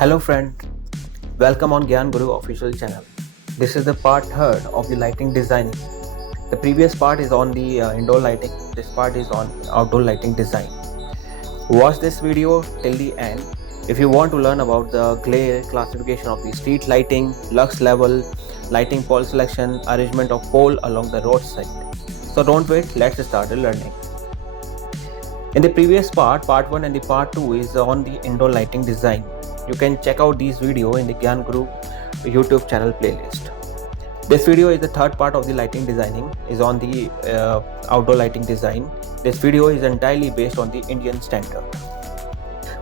Hello friend, welcome on Gyan Guru official channel. This is the part third of the lighting designing. The previous part is on the indoor lighting. This part is on outdoor lighting design. Watch this video till the end if you want to learn about the glare classification of the street lighting, lux level, lighting pole selection, arrangement of pole along the roadside. So don't wait, let's start the learning. In the previous part 1 and the part 2 is on the indoor lighting design. You can check out these video in the Gyan Guru YouTube channel playlist. This video is the third part of the lighting designing, is on the outdoor lighting design. This video is entirely based on the Indian standard.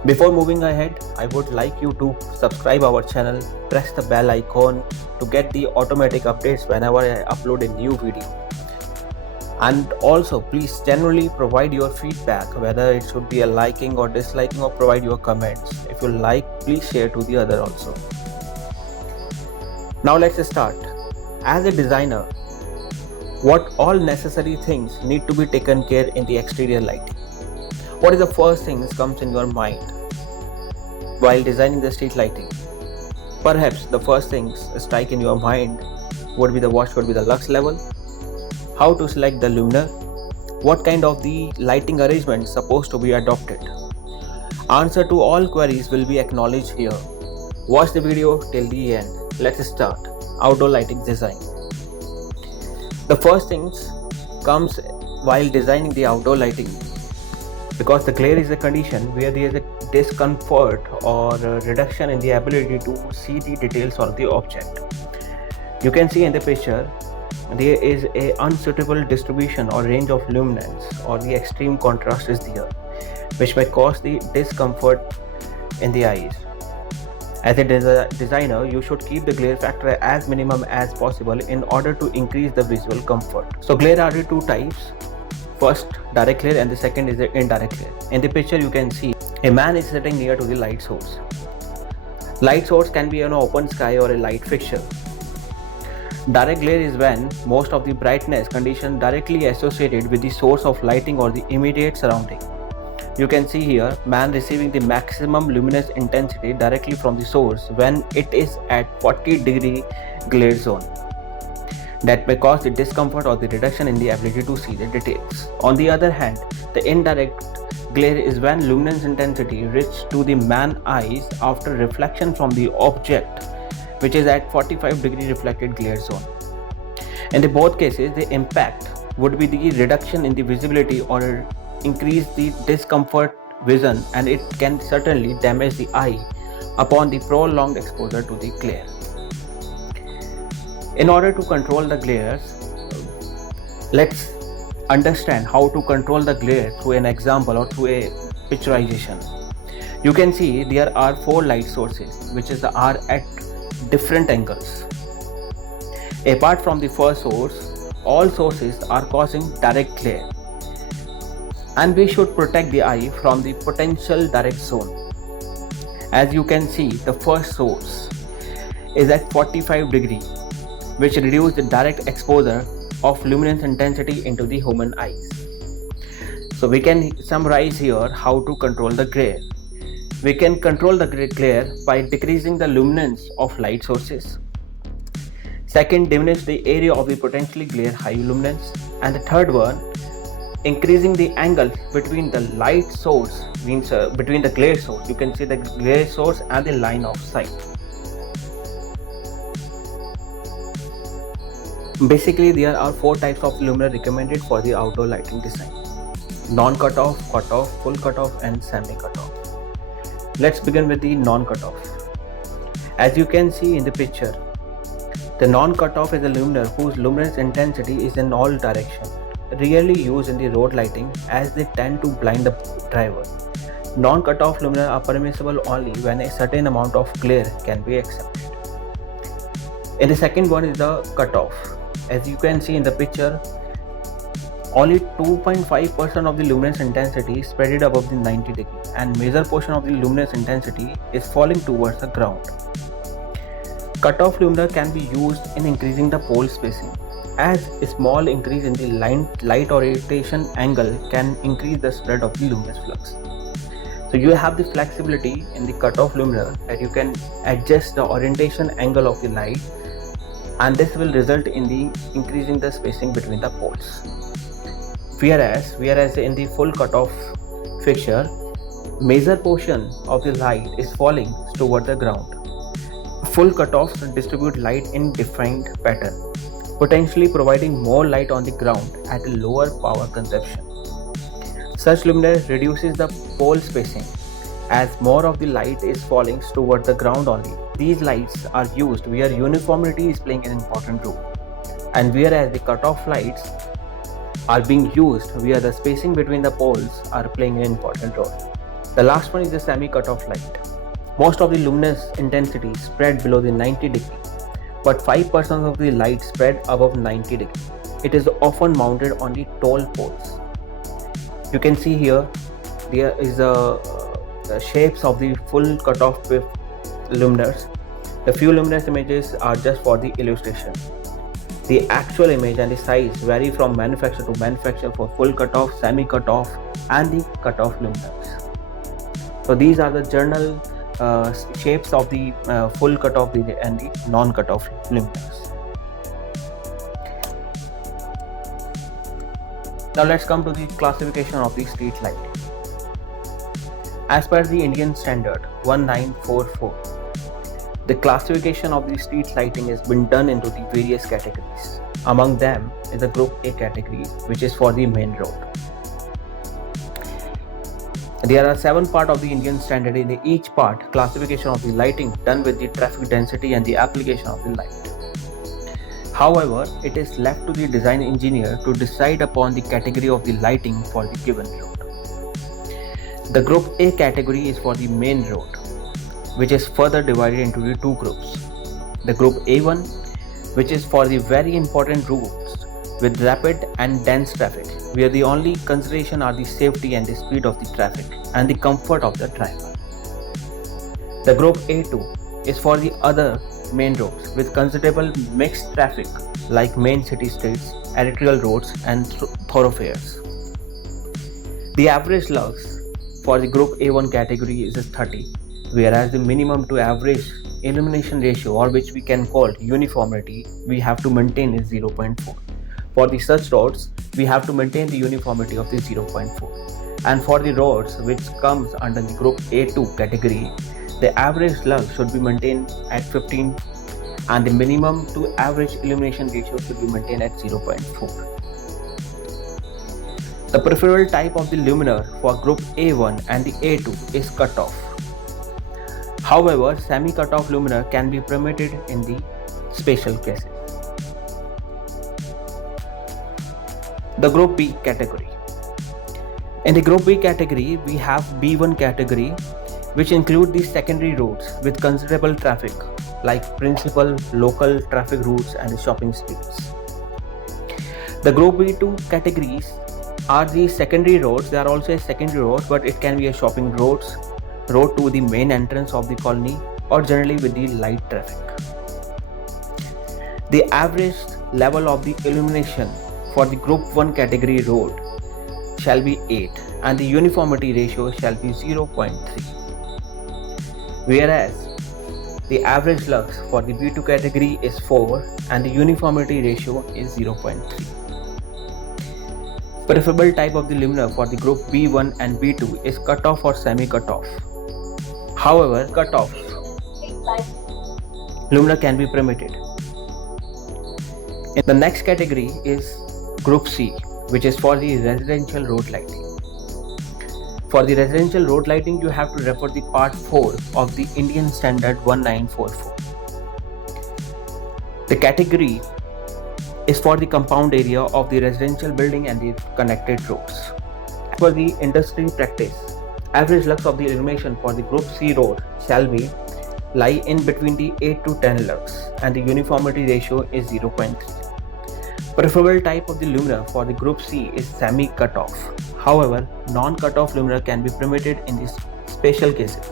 Before moving ahead, I would like you to subscribe our channel, press the bell icon to get the automatic updates whenever I upload a new video. And also please generally provide your feedback, whether it should be a liking or disliking, or provide your comments. If you like, please share to the other also. Now let's start. As a designer, what all necessary things need to be taken care in the exterior lighting? What is the first thing that comes in your mind while designing the street lighting? Perhaps the first things strike in your mind would be what should be the lux level, how to select the luminaire, what kind of the lighting arrangement is supposed to be adopted. Answer to all queries will be acknowledged here. Watch the video till the end. Let's start. Outdoor lighting design. The first things comes while designing the outdoor lighting, because the glare is a condition where there is a discomfort or a reduction in the ability to see the details of the object. You can see in the picture there is a unsuitable distribution or range of luminance, or the extreme contrast is there, which may cause the discomfort in the eyes. As a designer, you should keep the glare factor as minimum as possible in order to increase the visual comfort. So glare are the two types. First, direct glare, and the second is the indirect glare. In the picture you can see a man is sitting near to the light source. Light source can be an open sky or a light fixture. Direct glare is when most of the brightness condition directly associated with the source of lighting or the immediate surrounding. You can see here man receiving the maximum luminous intensity directly from the source when it is at 40-degree glare zone. That may cause the discomfort or the reduction in the ability to see the details. On the other hand, the indirect glare is when luminance intensity reaches to the man's eyes after reflection from the object, which is at 45-degree reflected glare zone. In the both cases, the impact would be the reduction in the visibility or increase the discomfort vision, and it can certainly damage the eye upon the prolonged exposure to the glare. In order to control the glares, let's understand how to control the glare through an example or through a picturization. You can see there are 4 light sources which are at different angles. Apart from the first source, all sources are causing direct glare, and we should protect the eye from the potential direct zone. As you can see, the first source is at 45-degree, which reduces the direct exposure of luminance intensity into the human eyes. So we can summarize here how to control the glare. We can control the glare by decreasing the luminance of light sources. Second, diminish the area of the potentially glare high luminance. And the third one, increasing the angle between the light source, means between the glare source. You can see the glare source and the line of sight. Basically, there are 4 types of luminaire recommended for the outdoor lighting design: non-cutoff, cutoff, full cutoff, and semi-cutoff. Let's begin with the non-cutoff. As you can see in the picture, the non-cutoff is a luminaire whose luminance intensity is in all directions, rarely used in the road lighting as they tend to blind the driver. Non-cutoff luminaire are permissible only when a certain amount of glare can be accepted. And the second one is the cutoff. As you can see in the picture, only 2.5% of the luminance intensity is spread above the 90 degree, and major portion of the luminance intensity is falling towards the ground. Cutoff luminaire can be used in increasing the pole spacing, as a small increase in the light orientation angle can increase the spread of the luminous flux. So you have the flexibility in the cutoff luminaire that you can adjust the orientation angle of the light, and this will result in the increasing the spacing between the poles. Whereas in the full cutoff fixture, major portion of the light is falling toward the ground. Full cutoffs distribute light in defined pattern, potentially providing more light on the ground at a lower power consumption. Such luminaire reduces the pole spacing as more of the light is falling toward the ground only. These lights are used where uniformity is playing an important role, and whereas the cutoff lights are being used where the spacing between the poles are playing an important role. The last one is the semi-cutoff light. Most of the luminous intensity spread below the 90 degree, but 5% of the light spread above 90 degree. It is often mounted on the tall poles. You can see here there is the shapes of the full cutoff luminaires. The few luminous images are just for the illustration. The actual image and the size vary from manufacturer to manufacturer for full cutoff, semi cutoff, and the cutoff luminaires. So these are the general shapes of the full cutoff and the non cutoff luminaires. Now let's come to the classification of the street lighting. As per the Indian standard 1944, the classification of the street lighting has been done into the various categories. Among them is the Group A category, which is for the main road. There are 7 parts of the Indian standard. In each part, classification of the lighting done with the traffic density and the application of the light. However, it is left to the design engineer to decide upon the category of the lighting for the given road. The Group A category is for the main road, which is further divided into the 2 groups. The Group A1, which is for the very important routes with rapid and dense traffic, where the only consideration are the safety and the speed of the traffic and the comfort of the driver. The Group A2 is for the other main roads with considerable mixed traffic like main city streets, arterial roads and thoroughfares. The average lux for the Group A1 category is 30, whereas the minimum to average illumination ratio, or which we can call uniformity, we have to maintain is 0.4. For the such roads, we have to maintain the uniformity of the 0.4. And for the roads which comes under the Group A2 category, the average lux should be maintained at 15 and the minimum to average illumination ratio should be maintained at 0.4. The preferable type of the luminaire for Group A1 and the A2 is cutoff. However, semi-cutoff luminaire can be permitted in the special cases. The Group B category. In the Group B category, we have B1 category, which include the secondary roads with considerable traffic like principal local traffic routes and shopping streets. The Group B2 categories are the secondary roads. They are also a secondary road, but it can be a shopping road to the main entrance of the colony, or generally with the light traffic. The average level of the illumination for the Group 1 category road shall be 8 and the uniformity ratio shall be 0.3. Whereas the average lux for the B2 category is 4 and the uniformity ratio is 0.3. Preferable type of the luminaire for the Group B1 and B2 is cutoff or semi-cutoff. However, cutoff luminaire can be permitted. The next category is Group C, which is for the residential road lighting. For the residential road lighting, you have to refer the part 4 of the Indian Standard 1944. The category is for the compound area of the residential building and the connected roads. As per the industry practice, average lux of the illumination for the Group C road shall be lie in between the 8 to 10 lux and the uniformity ratio is 0.3. Preferable type of the luminaire for the Group C is semi-cutoff. However, non-cutoff luminaire can be permitted in these special cases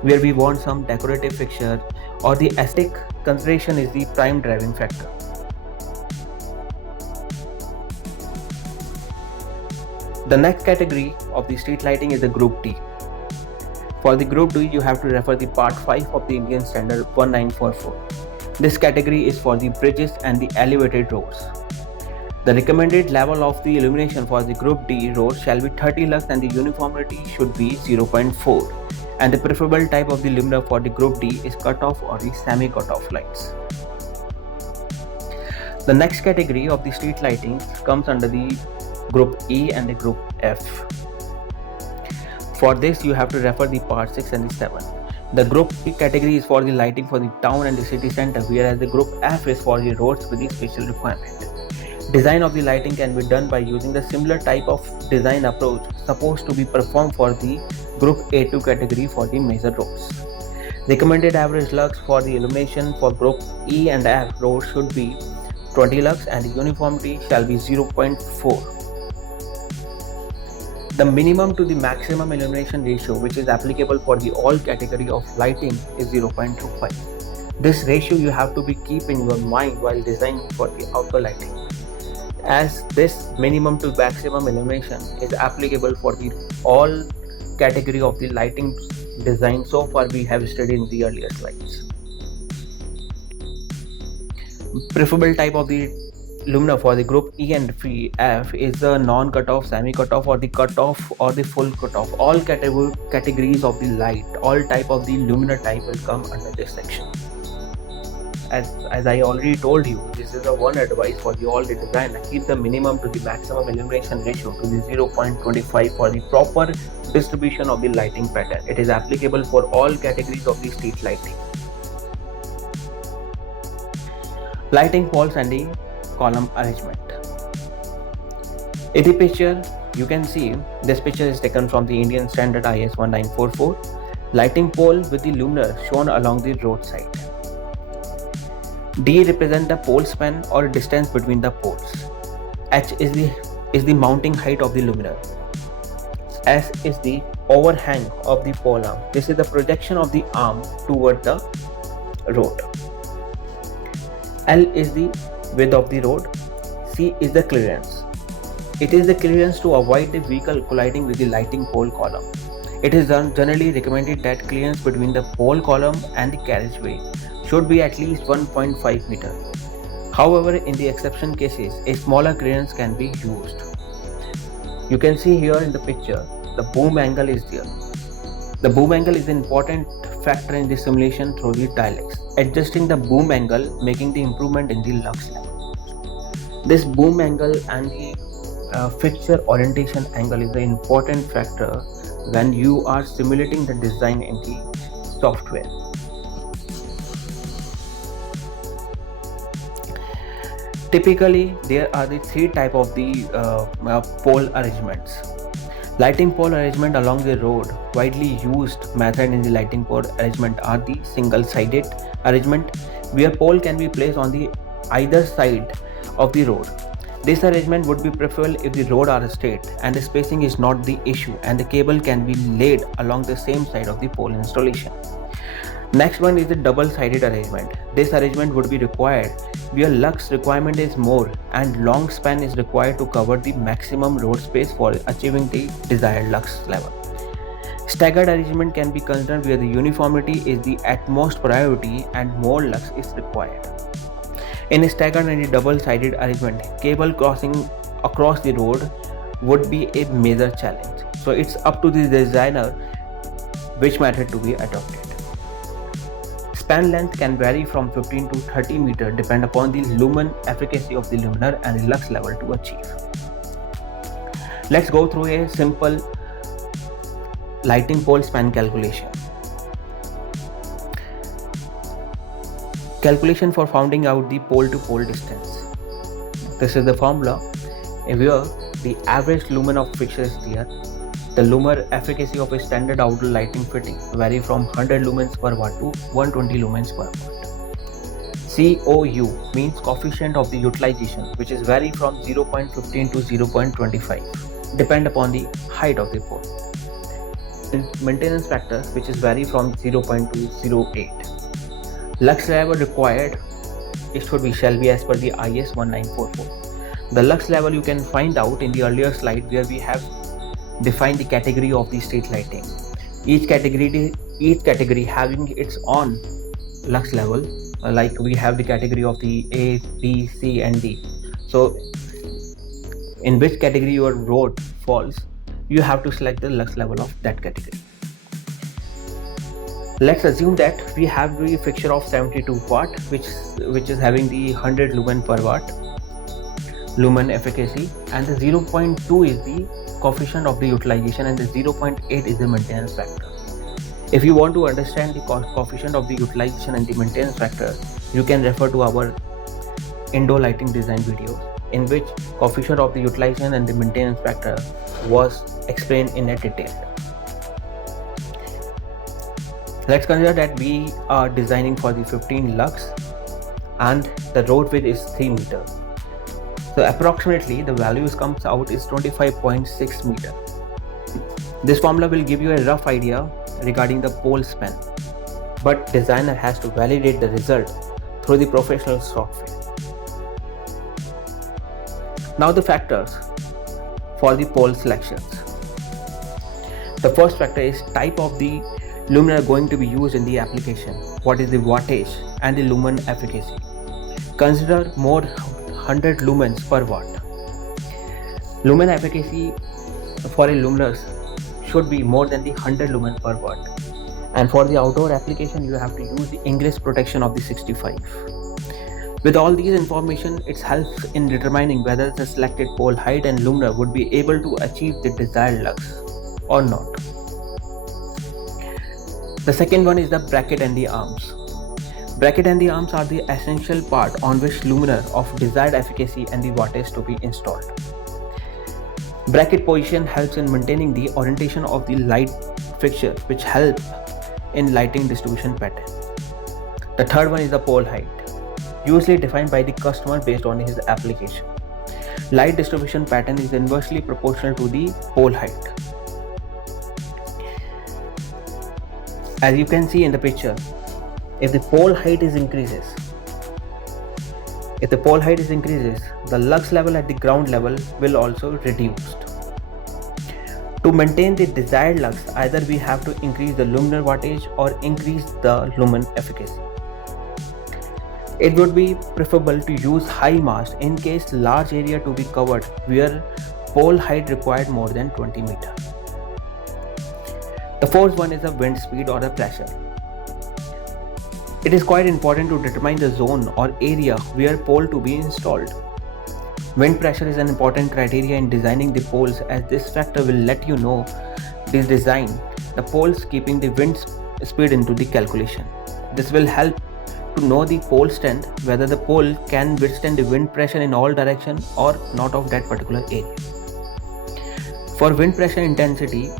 where we want some decorative fixture or the aesthetic consideration is the prime driving factor. The next category of the street lighting is the Group D. For the Group D, you have to refer the Part 5 of the Indian Standard 1944. This category is for the bridges and the elevated roads. The recommended level of the illumination for the Group D road shall be 30 lux and the uniformity should be 0.4. And the preferable type of the luminaire for the Group D is cut-off or the semi-cut-off lights. The next category of the street lighting comes under the Group E and the Group F. For this, you have to refer the Part 6 and the 7. The Group E category is for the lighting for the town and the city center, whereas the Group F is for the roads with the special requirement. Design of the lighting can be done by using the similar type of design approach supposed to be performed for the Group A2 category for the major roads. Recommended average lux for the illumination for Group E and F roads should be 20 lux and the uniformity shall be 0.4. The minimum to the maximum illumination ratio which is applicable for the all category of lighting is 0.25. This ratio you have to be keep in your mind while designing for the outdoor lighting, as this minimum to maximum illumination is applicable for the all category of the lighting design so far we have studied in the earlier slides. Preferable type of the luminaire for the Group E and F is the non-cut-off, semi-cut-off or the cut-off or the full cut-off. All categories of the light, all type of the luminaire type will come under this section. As I already told you, this is the one advice for the all the designer. Keep the minimum to the maximum illumination ratio to the 0.25 for the proper distribution of the lighting pattern. It is applicable for all categories of the street lighting. Lighting poles and the column arrangement. In the picture, you can see this picture is taken from the Indian Standard IS 1944. Lighting pole with the luminaire shown along the roadside. D represent the pole span or distance between the poles. H is the mounting height of the luminaire. S is the overhang of the pole arm. This is the projection of the arm toward the road. L is the width of the road. C is the clearance. It is the clearance to avoid the vehicle colliding with the lighting pole column. It is generally recommended that clearance between the pole column and the carriageway should be at least 1.5 meter. However, in the exception cases, a smaller clearance can be used. You can see here in the picture, the boom angle is there. The boom angle is an important factor in the simulation through the dialects. Adjusting the boom angle, making the improvement in the lux level. This boom angle and the fixture orientation angle is the important factor when you are simulating the design in the software. Typically, there are the three types of the pole arrangements. Lighting pole arrangement along the road. Widely used method in the lighting pole arrangement are the single-sided arrangement, where pole can be placed on the either side of the road. This arrangement would be preferable if the road are straight and the spacing is not the issue and the cable can be laid along the same side of the pole installation. Next one is the double-sided arrangement. This arrangement would be required where lux requirement is more and long span is required to cover the maximum road space for achieving the desired lux level. Staggered arrangement can be considered where the uniformity is the utmost priority and more lux is required. In a staggered and double-sided arrangement, cable crossing across the road would be a major challenge. So it's up to the designer which method to be adopted. Span length can vary from 15 to 30 meters depend upon the lumen efficacy of the luminaire and the lux level to achieve. Let's go through a simple lighting pole span calculation. Calculation for finding out the pole to pole distance. This is the formula where the average lumen of fixture is there. The lumen efficacy of a standard outdoor lighting fitting vary from 100 lumens per watt to 120 lumens per watt. COU means coefficient of the utilization, which is vary from 0.15 to 0.25 depend upon the height of the pole. Maintenance factor, which is vary from 0.2 to 0.8. Lux level required shall be as per the IS 1944. The lux level you can find out in the earlier slide where we have define the category of the street lighting. Each category having its own lux level. Like we have the category of the A, B, C, and D. So in which category your road falls, you have to select the lux level of that category. Let's assume that we have the fixture of 72 watt, which is having the 100 lumen per watt lumen efficacy, and the 0.2 is the coefficient of the utilization, and the 0.8 is the maintenance factor. If you want to understand the coefficient of the utilization and the maintenance factor, you can refer to our indoor lighting design videos, in which coefficient of the utilization and the maintenance factor was explained in a detail. Let's consider that we are designing for the 15 lux and the road width is 3 meters. So approximately the values comes out is 25.6 meter. This formula will give you a rough idea regarding the pole span, but designer has to validate the result through the professional software. Now the factors for the pole selections. The first factor is type of the luminaire going to be used in the application. What is the wattage and the lumen efficacy? Consider more 100 lumens per watt. Lumen efficacy for a luminaire should be more than the 100 lumens per watt. And for the outdoor application, you have to use the ingress protection of the 65. With all these information, it helps in determining whether the selected pole height and luminaire would be able to achieve the desired lux or not. The second one is the bracket and the arms. Bracket and the arms are the essential part on which luminaire of desired efficacy and the wattage to be installed. Bracket position helps in maintaining the orientation of the light fixture, which help in lighting distribution pattern. The third one is the pole height, usually defined by the customer based on his application. Light distribution pattern is inversely proportional to the pole height. As you can see in the picture, if the pole height increases, the lux level at the ground level will also reduced. To maintain the desired lux, either we have to increase the luminaire wattage or increase the lumen efficacy. It would be preferable to use high mast in case large area to be covered where pole height required more than 20 meters. The fourth one is the wind speed or the pressure. It is quite important to determine the zone or area where pole to be installed. Wind pressure is an important criteria in designing the poles, as this factor will let you know the design, the poles keeping the wind speed into the calculation. This will help to know the pole strength, whether the pole can withstand the wind pressure in all directions or not of that particular area. For wind pressure intensity,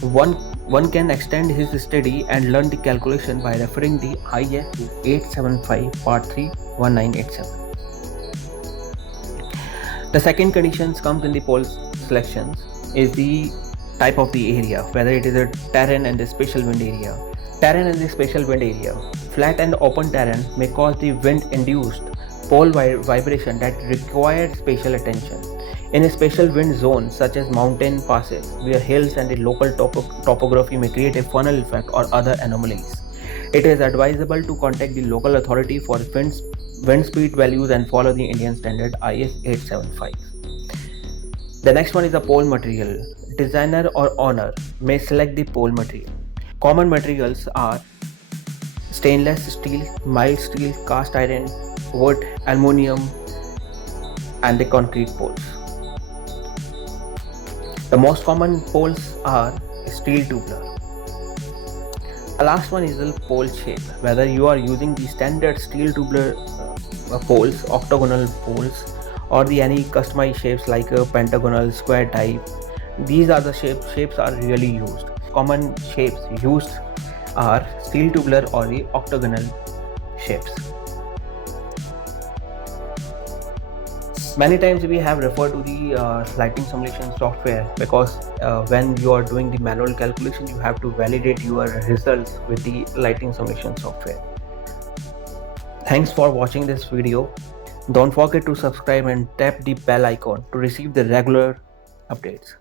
one can extend his study and learn the calculation by referring the IS 875 part 3 1987. The second conditions comes in the pole selections is the type of the area, whether it is a terrain and the spatial wind area. Terrain and the spatial wind area. Flat and open terrain may cause the wind-induced pole vibration that requires spatial attention. In a spatial wind zone such as mountain passes, where hills and the local topography may create a funnel effect or other anomalies, it is advisable to contact the local authority for wind speed values and follow the Indian standard IS 875. The next one is the pole material. Designer or owner may select the pole material. Common materials are stainless steel, mild steel, cast iron, wood, aluminium, and the concrete poles. The most common poles are steel tubular. The last one is the pole shape. Whether you are using the standard steel tubular poles, octagonal poles, or the any customized shapes like a pentagonal, square type, these are the shapes are really used. Common shapes used are steel tubular or the octagonal shapes. Many times we have referred to the lighting simulation software because when you are doing the manual calculation, you have to validate your results with the lighting simulation software. Thanks for watching this video. Don't forget to subscribe and tap the bell icon to receive the regular updates.